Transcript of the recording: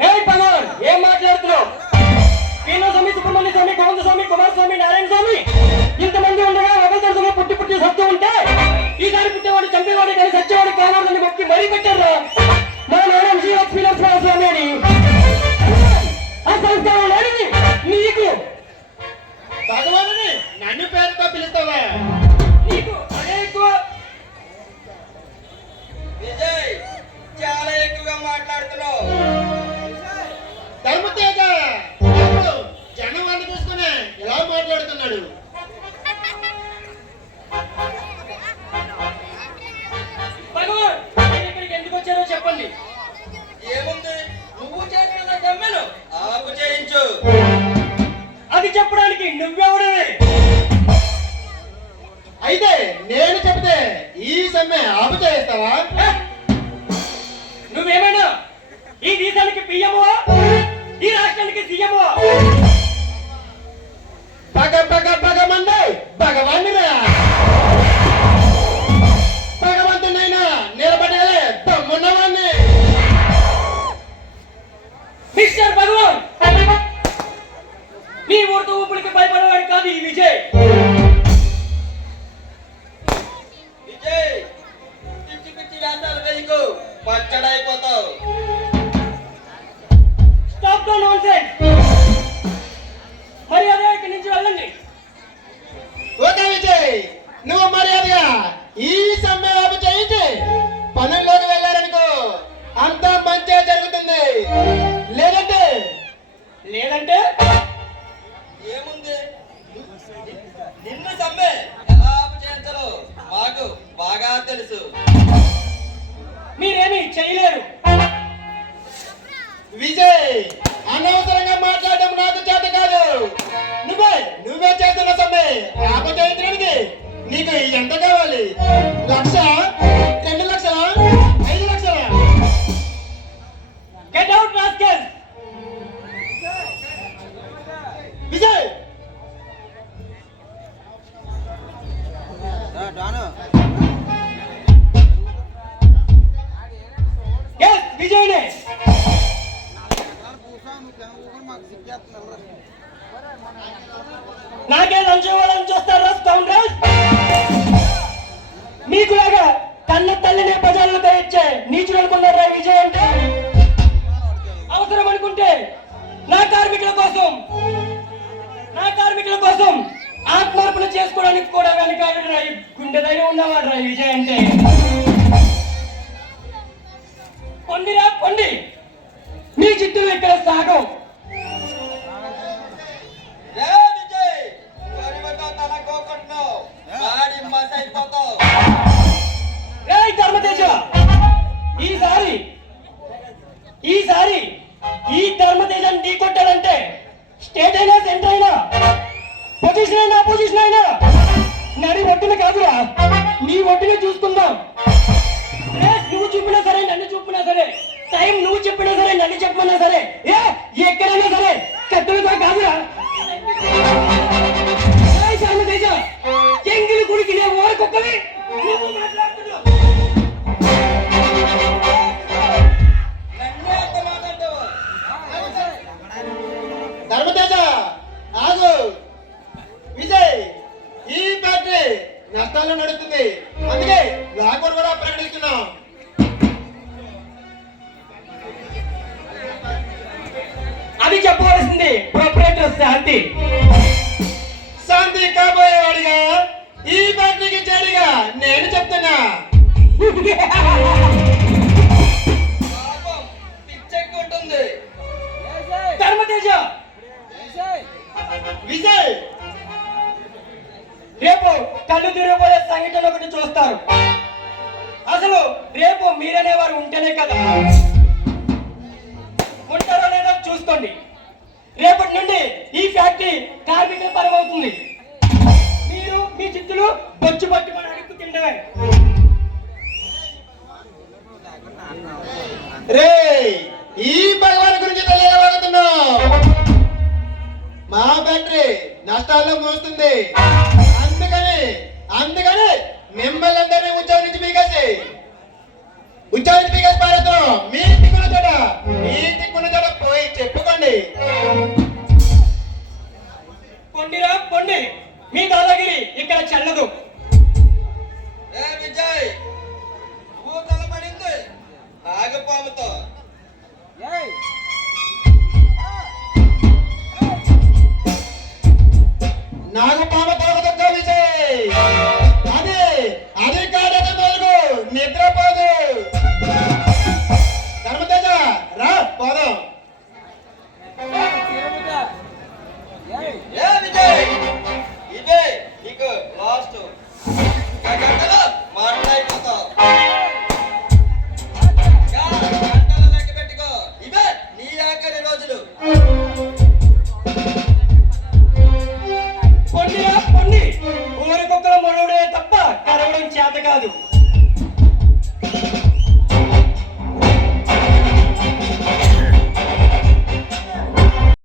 ఏ భగవాన్ ఏం మాట్లాడుతున్నావు? పీన స్వామి, సుబ్రహ్మణ్య స్వామి, గోవింద స్వామి, కుమార స్వామి, నారాయణ స్వామి ఇంతమంది ఉండగా ఒకరితో పుట్టి పుట్టి సత్తు ఉంటే ఈసారి పుట్టేవాడు చంపేవాడు కానీ సచ్చేవాడు కావాలని మొక్కి మరీ పెట్టారు మా నారాయణ శ్రీ లక్ష్మీ నరసింహ స్వామి అని. ఆ సంస్కారం లేనిది నీకు భగవానుని నన్ను పేరుతో పిలుస్తావా? నీకు అదే ఎక్కువ. విజయ్ చాలా ఎక్కువగా మాట్లాడుతున్నావు. ధర్మతేజ జనం వాళ్ళు చూసుకుని ఎలా మాట్లాడుతున్నాడు? భగవాన్ ఇక్కడికి ఎందుకు వచ్చారో చెప్పండి. ఏముంది, నువ్వు చేసిన సమ్మెను ఆపు చేయించు. అది చెప్పడానికి నువ్వెవడవే? అయితే నేను చెప్తే ఈ సమ్మె ఆపు చేస్తావా? నువ్వేమైనా ఈ దేశానికి పియ్యమో ఈ రాష్ట్రానికి సీఎమో? భగమంది భగవాన్నిరా, భగవంతునైనా నిలబడేలే తమ్మున్నవాణ్ణి. మిస్టర్ భగవాన్, నీ ఊరితో ఊపిడికి భయపడేవాడు కాదు ఈ విజయ్. విజయ్ పిచ్చి పిచ్చి వేషాలు వేయకు, పచ్చడైపోతావు. Stop the nonsense. మర్యాద ఇక్కడి నుంచి వెళ్ళండి. ఓకే విజయ్, నువ్వు మర్యాదగా ఈ సమ్మె ఆపు చేయించి పనుల్లోకి వెళ్ళారనుకో అంతా మంచిగా జరుగుతుంది. లేదంటే లేదంటే ఏముంది, నిన్ను సమ్మె ఎలా ఆపు చేయించాలో మాకు బాగా తెలుసు. మీరేమీ చేయలేరు. విజయ్ అనవసరంగా మాట్లాడడం నాకు చేత కాదు. నువ్వే చేస్తున్న సమ్మె ఆపు చేయించడానికి నీకు ఎంత కావాలి? 1,00,000, 2 లక్షల, 5 లక్షల? Get out rascals. Vijay yes విజయ్నే. నాకే లంచ్ ఇవ్వాలని చూస్తారా కాంగ్రెస్? మీకులాగా కన్న తల్లిని ప్రజలకు ఇచ్చే నీచులు అనుకున్నారా విజయ్ అంటే? అవసరం అనుకుంటే నా కార్మికుల కోసం ఆత్మార్పణ చేసుకోవడానికి కూడా వెనకాడు గుండె ధైర్యం ఉన్నవాడు రా విజయ్ అంటే. పొండిరా పొండి, మీ చిత్తులు ఇక్కడ సాగం. ఏ విజయ్, గరిమతో తనకోకుంటున్నావు, గాడి మసైపోతావు. ఏయ్ ధర్మతేజ, ఈసారి ఈ ధర్మతేజని ఢీ కొట్టాడంటే స్టేట్ అయినా సెంటర్ అయినా పొజిషన్ అయినా నడి ఒడ్డున కాదురా, నీ ఒడ్డునే చూసుకుందాం. నువ్వు చూపినా సరే నన్ను చూపినా సరే, టైం నువ్వు చెప్పినా సరే నన్ను చెప్పినా సరే, ఎక్కడైనా సరే కత్తులతో కాదురా. ధర్మతేజ ఎంగిలి గుడికి నేను ఓరకొక్కవి నువ్వు మాట్లాడుతున్నావు. నన్నే అంత మాట్లాడతావు? ధర్మతేజ ఆగు. విజయ్ ఈ ఫ్యాక్టరీ నష్టాల్లో నడుస్తుంది, అందుకే లాకౌట్ కూడా ప్రకటిస్తున్నాం. అది చెప్పవలసింది ప్రొపరేటర్ శాంతి. శాంతి కాబోయేవాడిగా ఈ ఫ్యాక్టరీకి చేడిగా నేను చెప్తున్నా. పాపం పిచ్చెక్కుంటుంది. ధర్మతేజ విజయ్ రేపు కళ్ళు తిరిగిపోయే సంఘటన ఒకటి చూస్తారు. అసలు రేపు మీరనే వారు ఉంటేనే కదా. ఉంటారో లేదో చూసుకోండి. రేపటి నుండి ఈ ఫ్యాక్టరీ కార్మికుల పరం అవుతుంది. మీరు మీ చిత్తులు బొచ్చు పట్టి మన అడుక్కు తిండవే. రే ఈ భగవాన్ గురించి తెలియవాగుతున్నావు. మా ఫ్యాక్టరీ నష్టాల్లో మోస్తుంది, అందుకని మిమ్మల్ని అందరినీ ఉద్యోగం నుంచి పీకేసి పారేద్దాం. మీ దిక్కున్న చోట కాదు